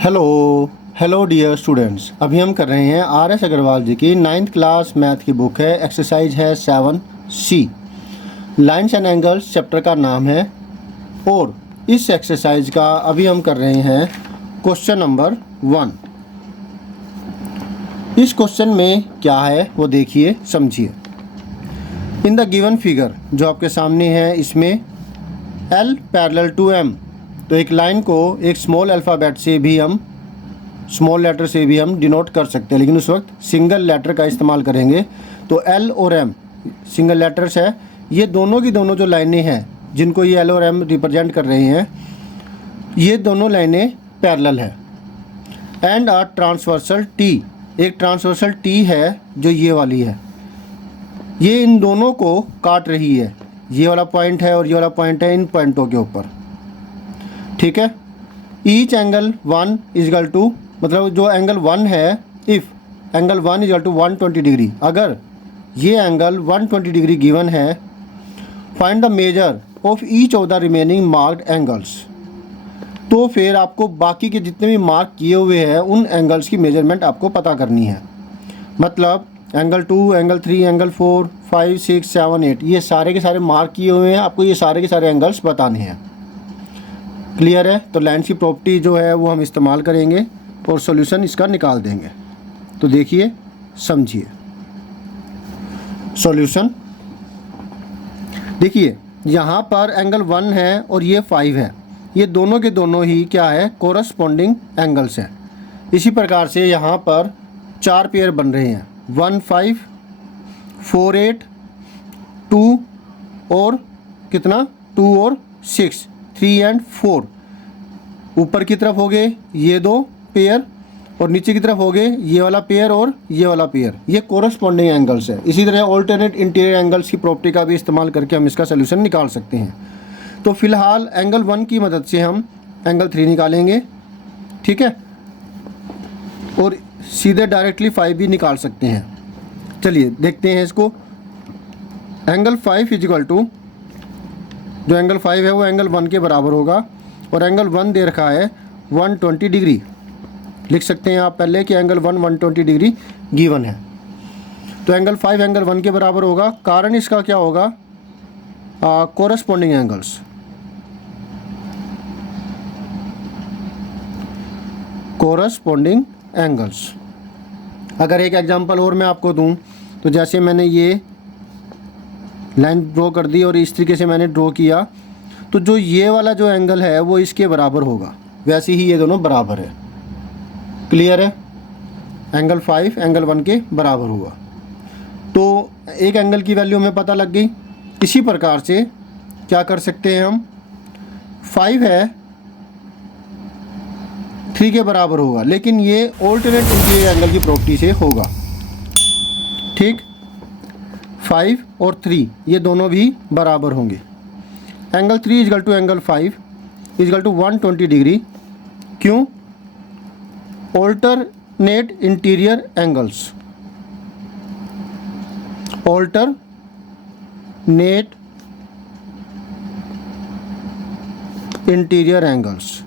Hello hello dear students. अभी हम कर रहे हैं आर.एस. अग्रवाल जी की 9th क्लास मैथ की बुक है। एक्सरसाइज है 7C। Lines and angles chapter का नाम है और इस एक्सरसाइज का अभी हम कर रहे हैं क्वेश्चन नंबर 1। इस क्वेश्चन में क्या है वो देखिए, समझिए। इन द गिवन फिगर जो आपके सामने है, इसमें L पैरेलल टू M, तो एक लाइन को एक स्मॉल अल्फ़ाबेट से भी हम स्मॉल लेटर से भी हम डिनोट कर सकते हैं, लेकिन उस वक्त सिंगल लेटर का इस्तेमाल करेंगे। तो L और M सिंगल लेटर्स है। ये दोनों की दोनों जो लाइनें हैं जिनको ये L और M रिप्रेजेंट कर रही हैं, ये दोनों लाइनें पैरेलल है। एंड अ ट्रांसवर्सल T, एक ट्रांसवर्सल T है जो ये वाली है, ये इन दोनों को काट रही है। ये वाला पॉइंट है और ये वाला पॉइंट है इन पॉइंटों के ऊपर, ठीक है। ईच एंगल 1 इजगल टू, मतलब जो एंगल 1 है, if angle 1 is equal to 120 degree, अगर ये एंगल 120 डिग्री गिवन है, find the measure of each of the remaining marked angles. तो फिर आपको बाकी के जितने भी मार्क किए हुए हैं उन एंगल्स की मेजरमेंट आपको पता करनी है। मतलब एंगल 2, एंगल 3, एंगल 4, 5, 6, 7, 8, ये सारे के सारे मार्क किए हुए हैं, आपको ये सारे के सारे एंगल्स बताने हैं। क्लियर है? तो लाइन्स की प्रॉपर्टी जो है वो हम इस्तेमाल करेंगे और सॉल्यूशन इसका निकाल देंगे। तो देखिए, समझिए सॉल्यूशन। देखिए यहाँ पर एंगल 1 है और ये 5 है, ये दोनों के दोनों ही क्या है, कोरस्पॉन्डिंग एंगल्स हैं। इसी प्रकार से यहाँ पर 4 पेयर बन रहे हैं, 1, 5, 4, 8, 2 और कितना, 2 और 6, 3 एंड 4। ऊपर की तरफ हो गए ये 2 पेयर और नीचे की तरफ हो गए ये वाला पेयर और ये वाला पेयर। ये कोरस्पॉन्डिंग एंगल्स है। इसी तरह ऑल्टरनेट इंटीरियर एंगल्स की प्रॉपर्टी का भी इस्तेमाल करके हम इसका सोल्यूशन निकाल सकते हैं। तो फिलहाल एंगल 1 की मदद से हम एंगल 3 निकालेंगे, ठीक है, और सीधे डायरेक्टली 5 भी निकाल सकते हैं। चलिए देखते हैं इसको। एंगल 5 इजिकल टू, जो एंगल 5 है वो एंगल 1 के बराबर होगा और एंगल 1 दे रखा है 120 डिग्री। लिख सकते हैं आप पहले कि एंगल 1 120 डिग्री गिवन है। तो एंगल 5 एंगल 1 के बराबर होगा। कारण इसका क्या होगा, कोरस्पॉन्डिंग एंगल्स। Corresponding angles. अगर एक एग्जांपल और मैं आपको दूं, तो जैसे मैंने ये लाइन ड्रॉ कर दी और इस तरीके से मैंने ड्रॉ किया, तो जो ये वाला जो एंगल है वो इसके बराबर होगा, वैसे ही ये दोनों बराबर है। क्लियर है? एंगल 5 एंगल 1 के बराबर हुआ, तो एक एंगल की वैल्यू हमें पता लग गई। इसी प्रकार से क्या कर सकते हैं हम, 5 है 3 के बराबर होगा, लेकिन ये ऑल्टरनेट इंटीरियर एंगल की प्रॉपर्टी से होगा, ठीक। 5 और 3 ये दोनों भी बराबर होंगे। Angle 3 is equal to angle 5 is equal to 120 degree. क्यों? Alternate interior angles. Alternate interior angles.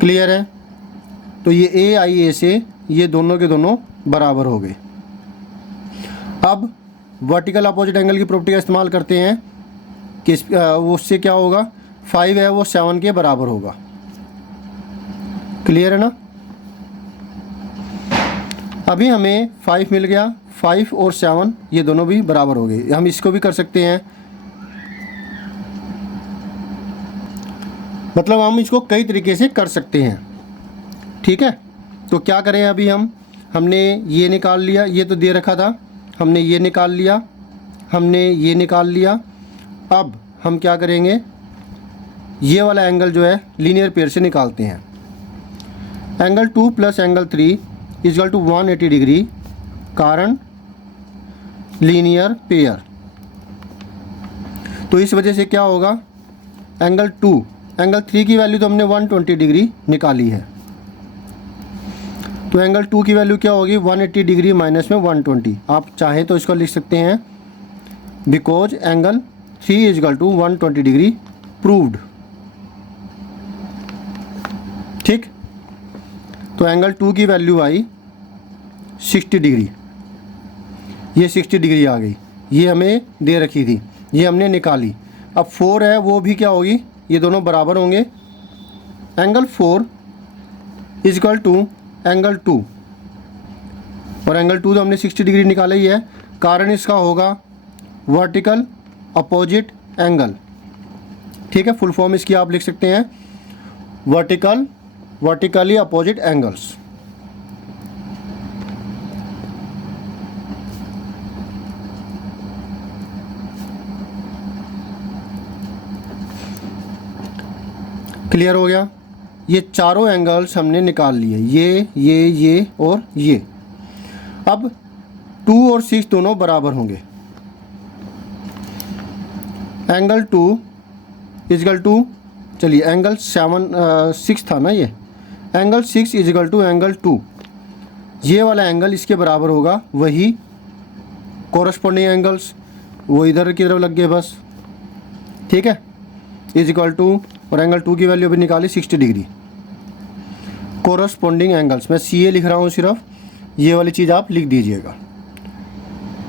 Clear है? तो ये ए आई ए से ये दोनों के दोनों बराबर हो गए। अब वर्टिकल अपोजिट एंगल की प्रॉपर्टी का इस्तेमाल करते हैं कि वो उससे क्या होगा, 5 है वो 7 के बराबर होगा। क्लियर है ना? अभी हमें 5 मिल गया, 5 और 7 ये दोनों भी बराबर हो गए। हम इसको भी कर सकते हैं, मतलब हम इसको कई तरीके से कर सकते हैं, ठीक है। तो क्या करें, अभी हमने ये निकाल लिया, ये तो दे रखा था, हमने ये निकाल लिया, हमने ये निकाल लिया। अब हम क्या करेंगे, ये वाला एंगल जो है लीनियर पेयर से निकालते हैं। Angle 2 plus angle 3 is equal to 180 degree, कारण लीनियर पेयर। तो इस वजह से क्या होगा, एंगल 2 एंगल 3 की वैल्यू तो हमने 120 डिग्री निकाली है, तो एंगल 2 की वैल्यू क्या होगी, 180 डिग्री माइनस में 120। आप चाहें तो इसको लिख सकते हैं, because angle 3 is equal to 120 degree proved. ठीक। तो एंगल 2 की वैल्यू आई 60 डिग्री, ये 60 डिग्री आ गई, ये हमें दे रखी थी, ये हमने निकाली। अब 4 है वो भी क्या होगी, ये दोनों बराबर होंगे। Angle 4 is equal to angle 2, और एंगल 2 तो हमने 60 डिग्री निकाला ही है। कारण इसका होगा वर्टिकल अपोजिट एंगल। ठीक है, फुल फॉर्म इसकी आप लिख सकते हैं वर्टिकली अपोजिट एंगल्स। क्लियर हो गया। ये चारों एंगल्स हमने निकाल लिए, ये और ये। अब 2 और 6 दोनों बराबर होंगे। एंगल 2 इजकल टू, चलिए एंगल 6 था ना, ये एंगल 6 इजकल टू एंगल 2, ये वाला एंगल इसके बराबर होगा, वही कोरस्पॉन्डिंग एंगल्स वो इधर की तरफ लग गए बस। ठीक है, इज इक्वल टू, और एंगल 2 की वैल्यू भी निकाली 60 डिग्री। कोरस्पॉन्डिंग एंगल्स, मैं CA लिख रहा हूँ सिर्फ, ये वाली चीज़ आप लिख दीजिएगा।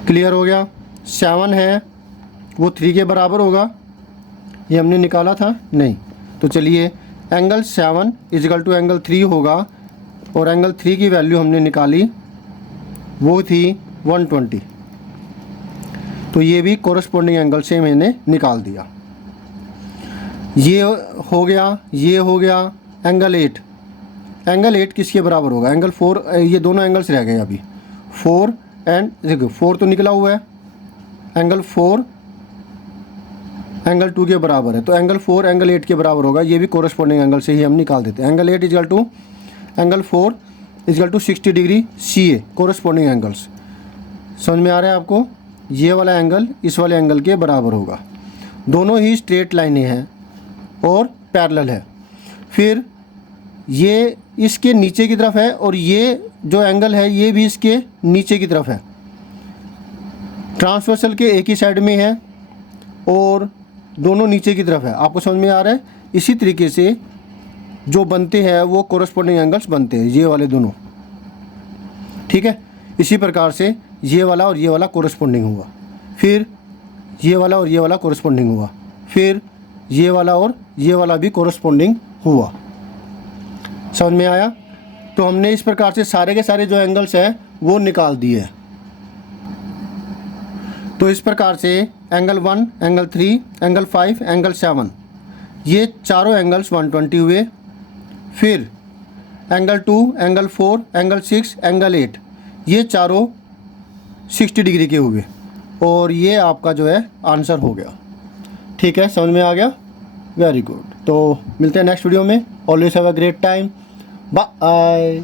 क्लियर हो गया। 7 है वो 3 के बराबर होगा, ये हमने निकाला था नहीं, तो चलिए एंगल 7 इजकल टू एंगल 3 होगा, और एंगल 3 की वैल्यू हमने निकाली वो थी 120, तो ये भी कोरस्पॉन्डिंग एंगल से मैंने निकाल दिया। ये हो गया, ये हो गया। एंगल 8 किसके बराबर होगा, एंगल 4, ये दोनों एंगल्स रह गए अभी, 4 एंड देखो 4 तो निकला हुआ है, एंगल 4 एंगल 2 के बराबर है, तो एंगल 4 एंगल 8 के बराबर होगा, ये भी कोरस्पॉन्डिंग एंगल से ही हम निकाल देते हैं। Angle 8 is equal to angle 4 is equal to 60 degree CA, corresponding angles. समझ में आ रहा है आपको, ये वाला एंगल इस वाले एंगल के बराबर होगा, दोनों ही स्ट्रेट लाइनें हैं और पैरेलल है। फिर ये इसके नीचे की तरफ है, और ये जो एंगल है ये भी इसके नीचे की तरफ है, ट्रांसवर्सल के एक ही साइड में है और दोनों नीचे की तरफ है। आपको समझ में आ रहा है। इसी तरीके से जो बनते हैं वो कोरस्पॉन्डिंग एंगल्स बनते हैं, ये वाले दोनों। ठीक है, इसी प्रकार से ये वाला और ये वाला कोरस्पॉन्डिंग हुआ, फिर ये वाला और ये वाला कोरस्पॉन्डिंग हुआ, फिर ये वाला और ये वाला भी कोरस्पॉन्डिंग हुआ। समझ में आया। तो हमने इस प्रकार से सारे के सारे जो एंगल्स हैं वो निकाल दिए। तो इस प्रकार से एंगल 1, एंगल 3, एंगल 5, एंगल 7, ये चारों एंगल्स 120 हुए। फिर एंगल 2, एंगल 4, एंगल 6, एंगल 8, ये चारों 60 डिग्री के हुए, और ये आपका जो है आंसर हो गया। ठीक है, समझ में आ गया, वेरी गुड। तो मिलते हैं नेक्स्ट वीडियो में। Always have a great time, bye.